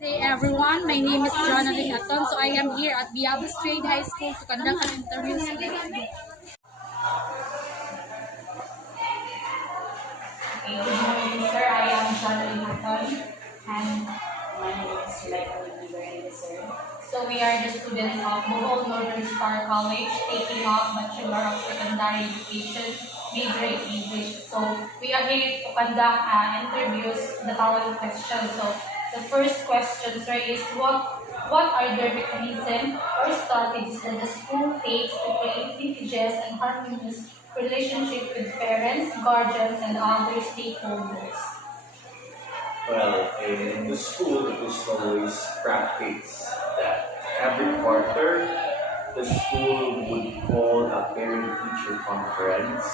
Hey everyone, my name is Jonathan Aton. So I am here at Biabas Trade High School to conduct an interview. So let's go. Okay, good morning, sir. I am Jonathan Aton, and my name is Suleika Libre, sir. So we are the students of Bohol Northern Star College, taking up Bachelor of Secondary Education, major in English. So we are here to conduct interviews. The following questions. So the first question, sir, is what are the mechanisms or strategies that the school takes to create linkages and harmonious relationship with parents, guardians, and other stakeholders? Well, in the school, it was always practice that every quarter, the school would call a parent-teacher conference.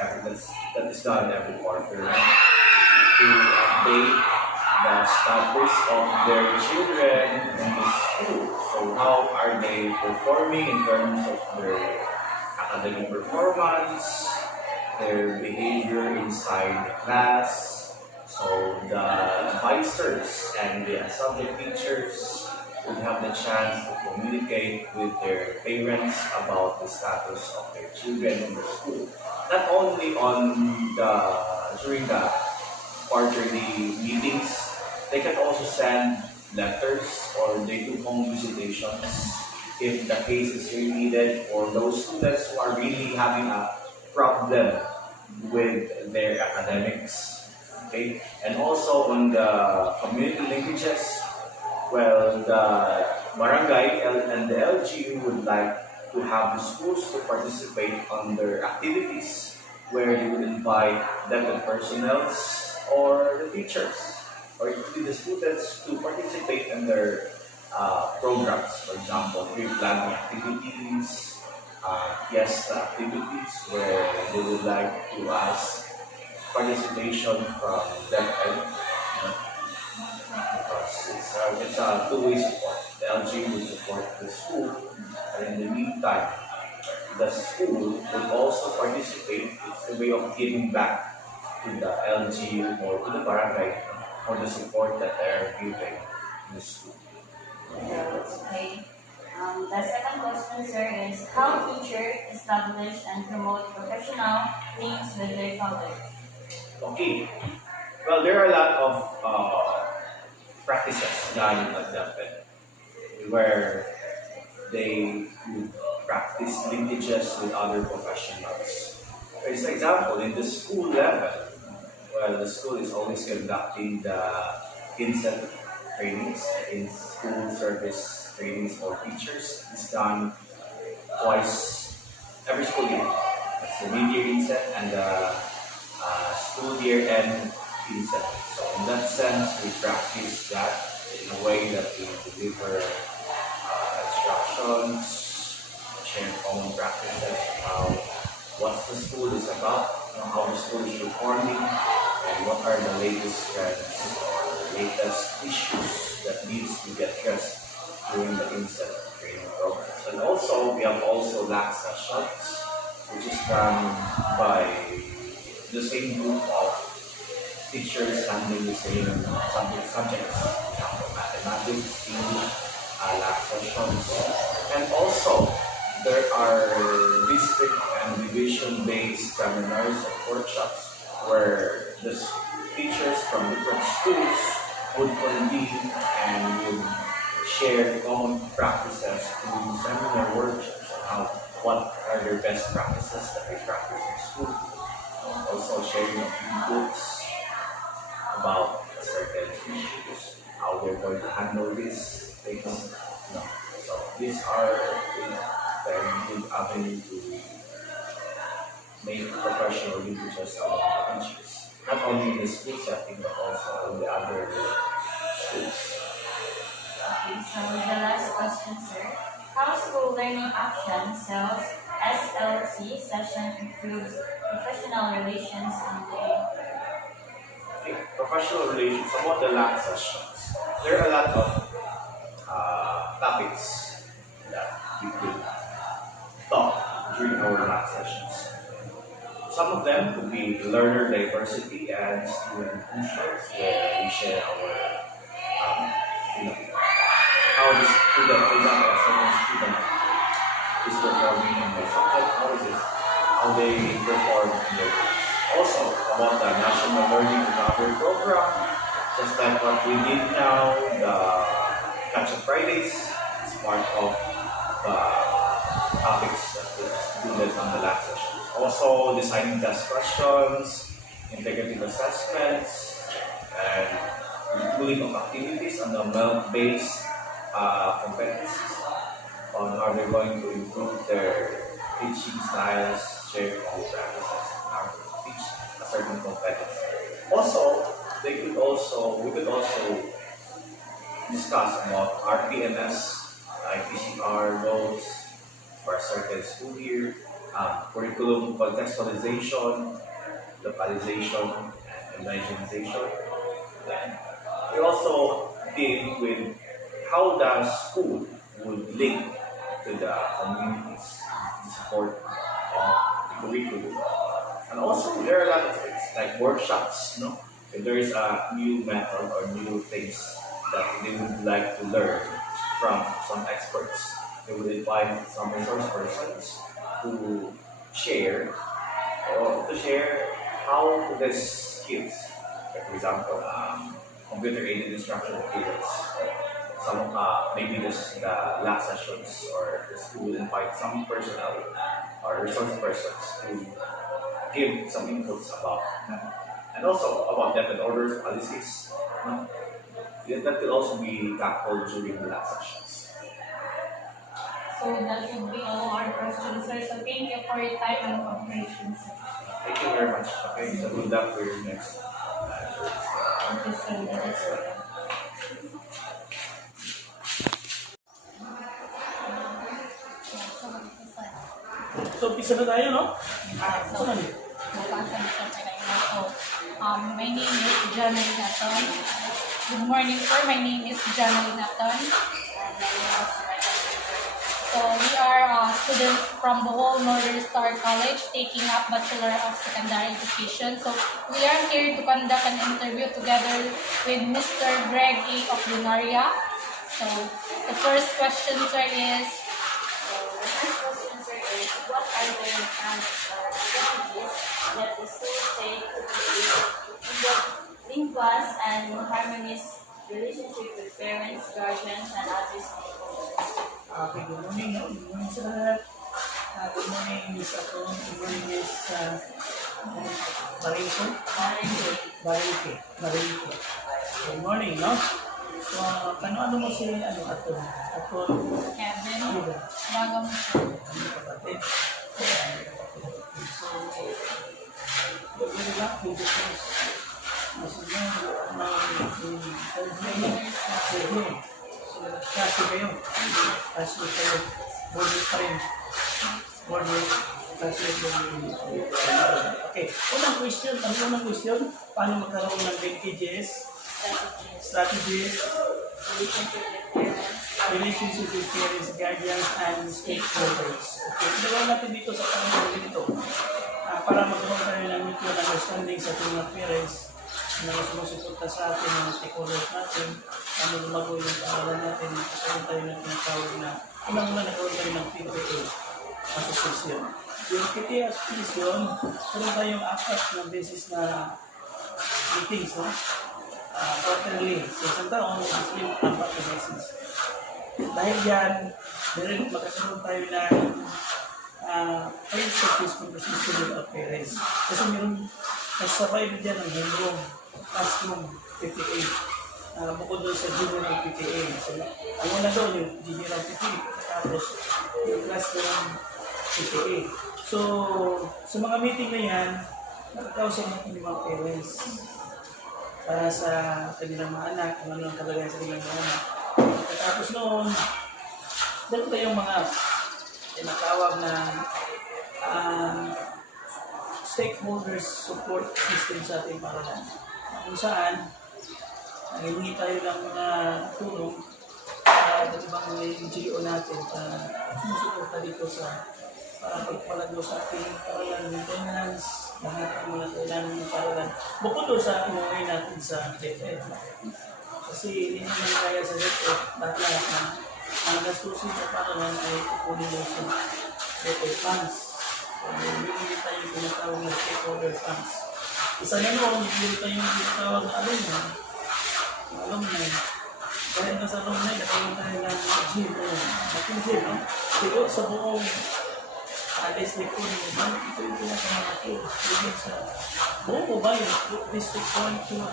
That is done every quarter to update the status of their children in the school. So how are they performing in terms of their academic performance, their behavior inside the class. So the advisors and the subject teachers would have the chance to communicate with their parents about the status of their children in the school. Not only on the during the quarterly meetings, they can also send letters or they do home visitations if the case is really needed, or those students who are really having a problem with their academics. Okay, and also on the community linkages, well, the and the LGU would like to have the schools to participate on their activities where they would invite dental personnel or the teachers or even the students to participate in their programs. For example, pre-planning activities, fiesta activities where they would like to ask participation from them and because it's a two-way support. The LG will support the school, and in the meantime, the school will also participate. It's a way of giving back to the LG or to the barangay for the support that they are giving in the school. Okay. The second question, sir, is how teachers establish and promote professional links with their college? Okay. Well, there are a lot of practices done at DepEd where they would practice linkages with other professionals. For example, in the school level, well, the school is always conducting the INSET trainings, in school service trainings for teachers. It's done twice every school year. It's the mid-year INSET and the school year end INSET. So in that sense, we practice that in a way that we deliver instructions, share common practices, how what the school is about, how the school is performing, and what are the latest trends or latest issues that needs to get addressed during the INSET training programs. And also, we have also LAC sessions, which is done by the same group of teachers handling the same subjects, for example, mathematics, English, LAC sessions. And also, there are district and division-based seminars and workshops where the teachers from different schools would convene and would share common practices through seminar workshops on how what are their best practices that they practice in school. Also sharing a few books about certain issues, how they're going to handle these things. No. So these are very good avenue to make professional linkages among the teachers. Not only in the school setting but also in the other schools. Okay, so the last question, sir. How school learning action cells SLC session improves professional relations in the Okay, professional relations, about the LAC sessions. There are a lot of topics that we could talk during our LAC sessions. Some of them could be learner diversity and student inclusion, where we share our student, for example, a certain student is performing in the subject, how is this? How they perform in the also about the National Learning Recovery Program, just like what we did now, the Catch Up Fridays is part of the topics that we students on the last session. Also, designing test questions, integrative assessments, and doing of activities on the MELT-based competencies on how they're going to improve their teaching styles, share all practices, and how to teach a certain competence. Also, we could also discuss about RPMS, IPCR roles for a certain school year, curriculum contextualization, localization, and indigenization. Then we also deal with how the school would link to the communities in support of the curriculum. And also there are a lot of things like workshops, no? If there is a new method or new things that they would like to learn from some experts, they would invite some resource persons to share how these skills, like for example, computer aided instruction materials. Some maybe this the last sessions or the school will invite some personnel or resource persons to give some inputs about and also about depth and orders policies. That will also be tackled during the last sessions. So that would be all our questions, sir. So thank you for your time and cooperation, sir. Thank you very much. Okay, so good luck for your next. Thank you, sir. So, umpisa na tayo, no? So, my name is Janeline Naton. Good morning, sir. My name is Janeline Naton. So, we are students from Bohol Northern Star College taking up Bachelor of Secondary Education. So, we are here to conduct an interview together with Mr. Greg A. of Lunaria. So, the first question, sir, is what are the strategies that the school take to create linguist and harmonious relationship with parents, guardians, and other stakeholders? Okay, good morning, no? Good morning sa lahat. Good morning, Miss Aton. Good morning, Miss Marinko. Marinko. Good morning, no? So, ano mo si Aton? Aton. Kevin. Diba? Bagong Ano kapatid? So, very lucky because mas yun, so, kasi kayo. Kasi kayo, boarding pa rin. Boarding, kasi okay, unang question, paano magkaroon ng linkages, strategies, relationship with parents, guardians, and stakeholders. Okay, gawin natin dito sa panahon dito para magkaroon tayo ng mutual understanding sa ating mga parents na sumusuporta sa atin, mga stakeholders natin, ano lumago yung pangalan natin, magkaroon tayo ng tinatawag na unang-una nagkaroon tayo ng PTA association. Yung PTA association, meron tayong apat na beses na meetings, no? Quarterly. So, isang taon, yung apat na beses. Dahil yan, meron magkakaroon tayo ng face-to-face conversation with our parents. Kasi meron kasabay dyan ng homeroom, classroom, PTA. Bukod doon sa general PTA. So, ang una doon yung general PTA, tapos yung classroom PTA. So, sa mga meeting na yan, nakakausap natin yung mga parents para sa kanilang mga anak, kung ano ang kalagayan sa kanilang mga anak. Tapos noon, meron tayong mga tinatawag na stakeholders support system sa ating paralan. Kung saan, nangihingi tayo ng mga tulong sa ibang NGO natin para sumusuporta dito sa pagpalago sa ating paralan, maintenance, lahat ng mga kailangan ng paralan. Bukod doon sa inuwi natin sa DepEd. Kasi hindi naman kaya sa DepEd lahat na gastusin sa paaralan ay kukunin mo sa local funds. So, bibili tayo yung tinatawag na stakeholder funds. Isa na noon, bibili tayo yung tinatawag na alumni. Alumni. Dahil na sa alumni, nakaroon tayo ng gym. Ating gym, no? Siguro sa buong district ko, ito yung pinakamalaki. Bigyan sa buong mobile, district 1 to 1.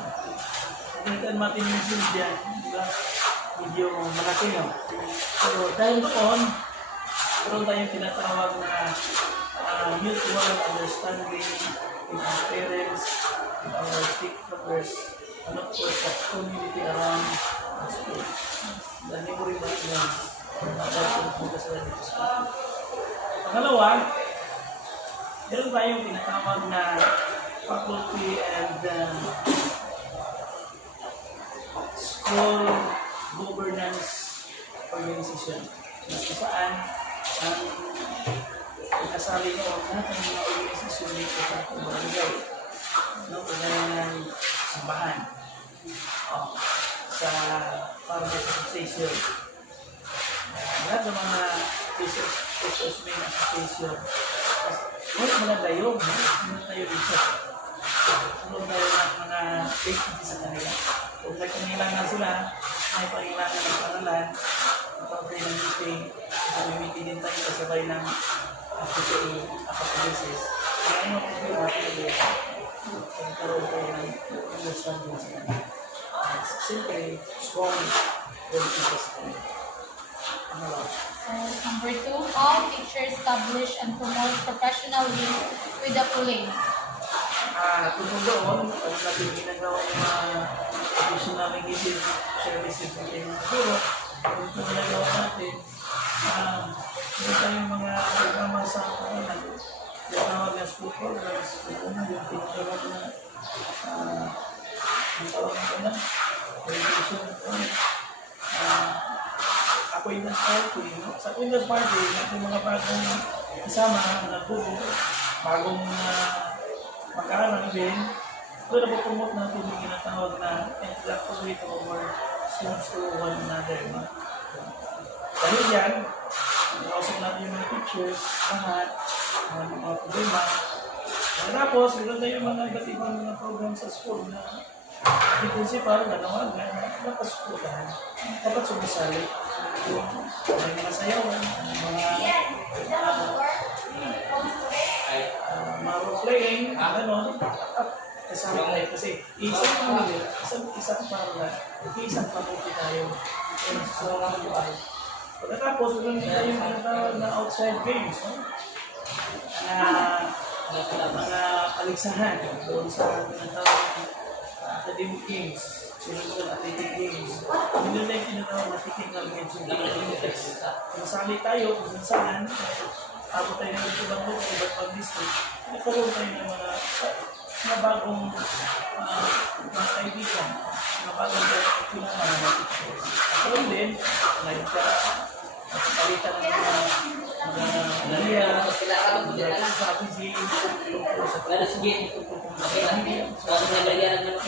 Pagkalitan natin yung gym dyan, di ba? Medyo malaki, no? So, dahil doon, meron tayong tinatawag na mutual understanding with our parents, with our stakeholders, and of course, the community around the school. The neighboring backgrounds, dahil punta sila dito sa school. Pangalawa, meron tayong tinatawag na faculty and school governance organization. Kung saan ang kasali ko natin mga organisasyon dito sa barangay. Kagaya ng sambahan, sa Farmers Association, lahat ng mga Teachers Main Association. Mga dayog, mga tayo dito. Ano tayo ng mga activities sa kanila. Kung may kailangan sila, may pangailangan ng paralan, pag-pray ng meeting, meeting din tayo kasabay ng PTA applications. Kaya ano po yung mga pinag-iwa? Nagkaroon tayo ng understanding sa kanila. Siyempre, strong relationships sa kanila. Ano ba? So, number 2, all teachers establish and promote professional links with the police. Tungkol doon, ang natin ginagawa yung mga professional engagement services ng mga guro, kung ito ginagawa natin, meron tayong mga programa sa panalan. Yung tawag na school programs, yung tinatawag na yung tawag na orientation, appointments party. Sa appointments party, natin mga bagong kasama na guro, bagong mag-aaral din, doon napopromote natin yung ginatawag na introductory to our students to one another. Dahil yan, nakausap natin yung mga teachers, lahat, mga problema. Tapos, meron tayong mga iba't ibang mga program sa school na yung principal, nanawagan, napasukulan, dapat sumisali. May mga sayawan, mga role-playing, gano'n, kasama tayo. Kasi isang paralan, isang faculty tayo. Isang faculty. Pagkatapos, meron tayo yung tinatawag na outside games, no? Mga paligsahan doon sa tinatawag na academic games, sinunod athletic games. Hindi na yung tinatawag na technical games yung Olympics. Masali tayo kung saan abot tayo ng ibang lugar, iba't pang district. Nagkaroon tayo ng mga bagong mga kaibigan, mga bagong pinamana na teachers. Karoon din, palitan ng mga laliya, mga strategy, tungkol sa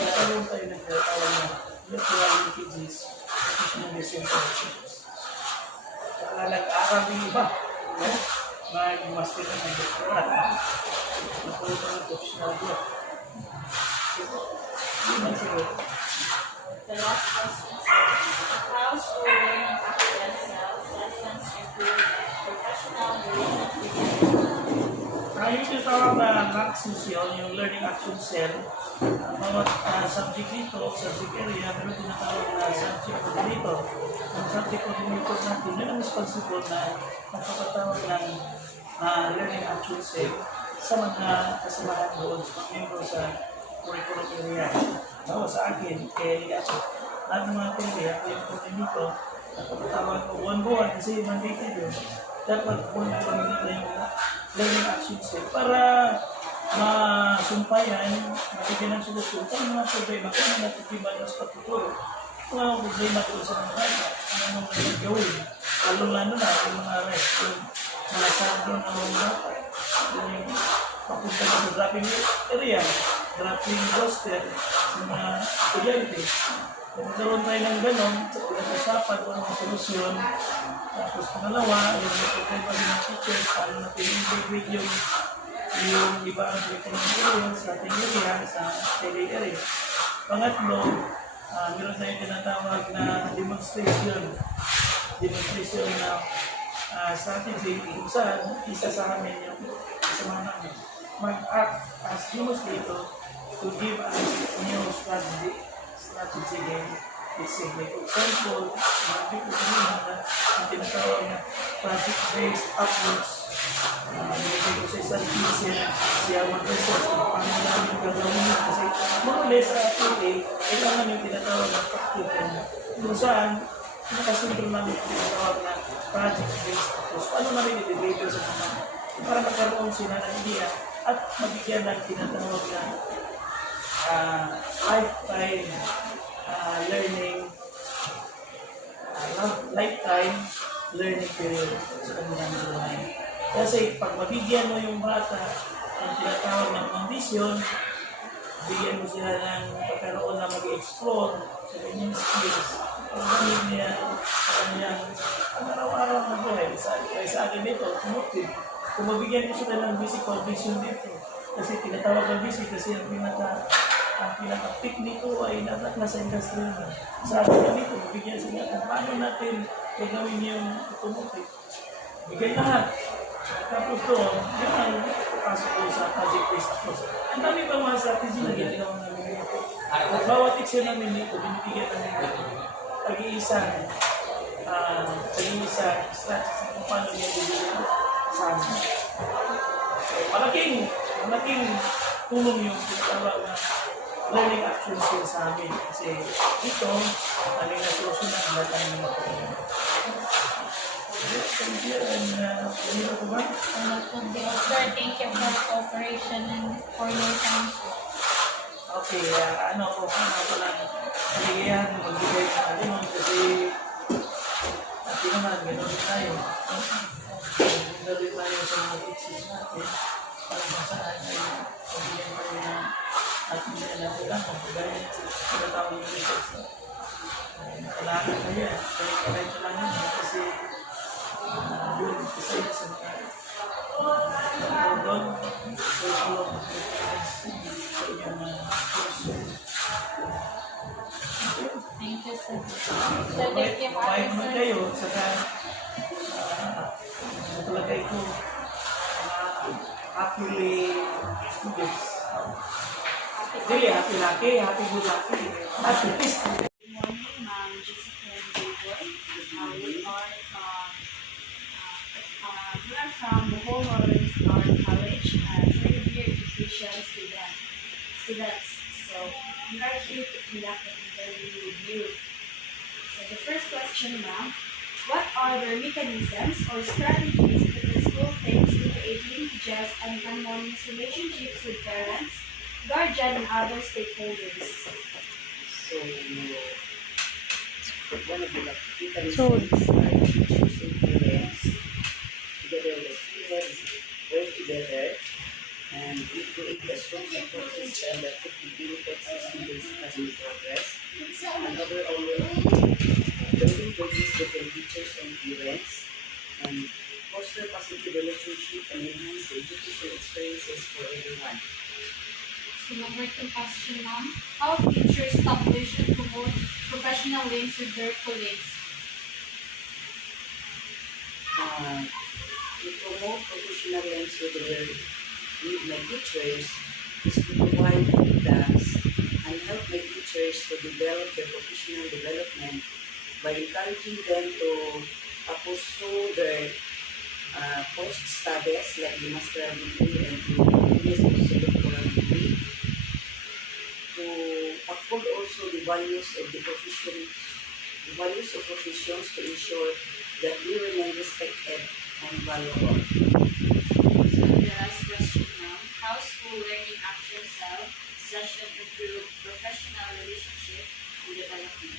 nagkaroon tayo nagtatawag na virtual linkages, professional research. Saka nag-aaral din iba, mag-master na ng doctoral, nagkaroon tayo ng professional work. Yun ang siguro. The last question, how school learning actual self-sessions improve professional relationship? Yung tinatawag na NAC social, yung Learning Action Cell, bawat subject dito, subject area, meron tinatawag na subject coordinator. Ang subject coordinator natin, yun ang responsible na nagpapatawag ng Learning Action Cell sa mga kasamahan doon, sa mga membro sa curriculum area. Bawa sa akin, kaya ako, lahat ng mga pili, ako yung coordinator, nagpapatawag ko buwan-buwan kasi yung mandated yun. Dapat buwan-buwan nila yung learning action set para masumpayan, mabigyan ng solusyon kung mga problema, kung mga natitiban sa pagtuturo, kung mga problema doon sa mga kaya, ano nang gawin, lalo-lalo na yung mga rest, yung mga sabon na mga dapat, yung papunta na sa dropping area, dropping roster, sa mga estudyante. Kung nagkaroon tayo ng gano'n, sa pinag-usapan kung mga solusyon, Tapos pangalawa, yung problema din ng teachers, paano natin integrate yung iba ang curriculum sa ating area, sa daily area. Pangatlo, meron tayong tinatawag na demonstration na strategy kung saan isa sa amin yung kasama namin mag-act as demonstrator to give us new strategy game. Basically, for example, marami po kami na ang tinatawag na project-based approach. Nilagay ko sa isang teacher, siya mag-research kung paano namin gagawin yun. Kasi mga sa PA, kailangan yung tinatawag na practical. Kung saan, nakasentro namin yung tinatawag na project-based approach. Paano namin i-deliver sa mga para magkaroon sila ng idea at mabigyan ng tinatawag na lifetime lifetime learning period sa kanilang buhay. Kasi pag mabigyan mo yung bata ng tinatawag ng kondisyon, bigyan mo sila ng pagkaroon na mag-explore sa kanyang skills, paggamit niya sa kanyang araw-araw na buhay. Sa akin dito, motive. Kung mabigyan ko sila ng basic condition dito, kasi tinatawag ng basic kasi ang pinaka-pick nito ay nasa industrial na. Sa akin dito, mabigyan sila kung paano natin gagawin yung automotive. Bigay lahat. Tapos doon, yun ang pasok ko sa project-based approach. Ang dami pa mga strategy na ginagawa namin dito. At bawat section namin dito, binibigyan namin dito. Pag-iisang strategy kung paano niya bibigyan sa amin. So, malaking tulong yung tinatawag na learning actions yun sa amin. Kasi ito, aling na-solution na ang lahat ng mga pagkakas. Thank you, and kanina po ba? Sir, thank you for the cooperation and for your time. Okay, ano po lang, kaligayahan magbigay ng alimon kasi natin naman, gano'n din tayo. Gano'n rin tayo sa mga teachers natin para kung saan ay pabigyan tayo ng ating nilalakulan kung gaya sila tao yung research. Kailangan na yan, kaya karecho lang yun kasi yun, isa yun sa mga doon, curriculum sa inyong kurso. Thank you, sir. So, thank you, Mabait naman sir. kayo, saka talaga ito, happily students. Really, happy lucky, happy good lucky, happy peace. Good morning, Ma'am Josephine Gilboy. We are from Bohol Northern Star College and third year education students. So we are here to conduct an interview with you. So the first question, ma'am, what are the mechanisms or strategies that the school takes to create linkages and harmonious relationships with parents, guardian, and other stakeholders? So, one of the mechanisms are teachers and parents together with students work together and we create a strong support system that could benefit students as we progress. And overall, building bridges between teachers and parents and foster positive relationship and enhance the education experiences for everyone. So, number 2 question, ma'am. How teachers establish and promote professional links with their colleagues? To promote professional links with my teachers is to provide feedbacks and help my teachers to develop their professional development by encouraging them to pursue their post-studies like the master's degree and to finish the doctoral degree, to uphold also the values of the professions to ensure that we remain respected and valuable. So the last question, ma'am, how school learning action cell session improve professional relationship and development?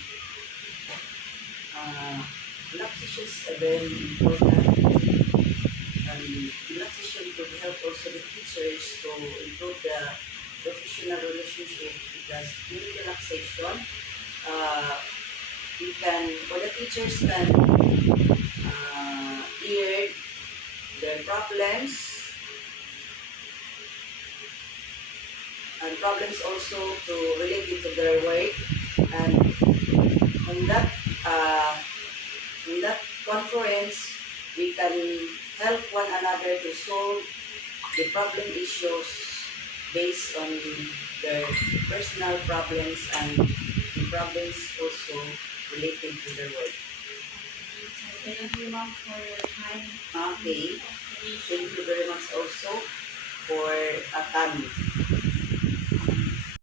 Block sessions are very important. Block session could help also the teachers to improve the professional relationship because during the block session, we can, or the teachers can hear their problems and problems also to relate it to their work, and in that conference we can help one another to solve the problem issues based on their personal problems and the problems also related to their work. Thank you, ma'am, for your time. Okay, thank you very much also for coming.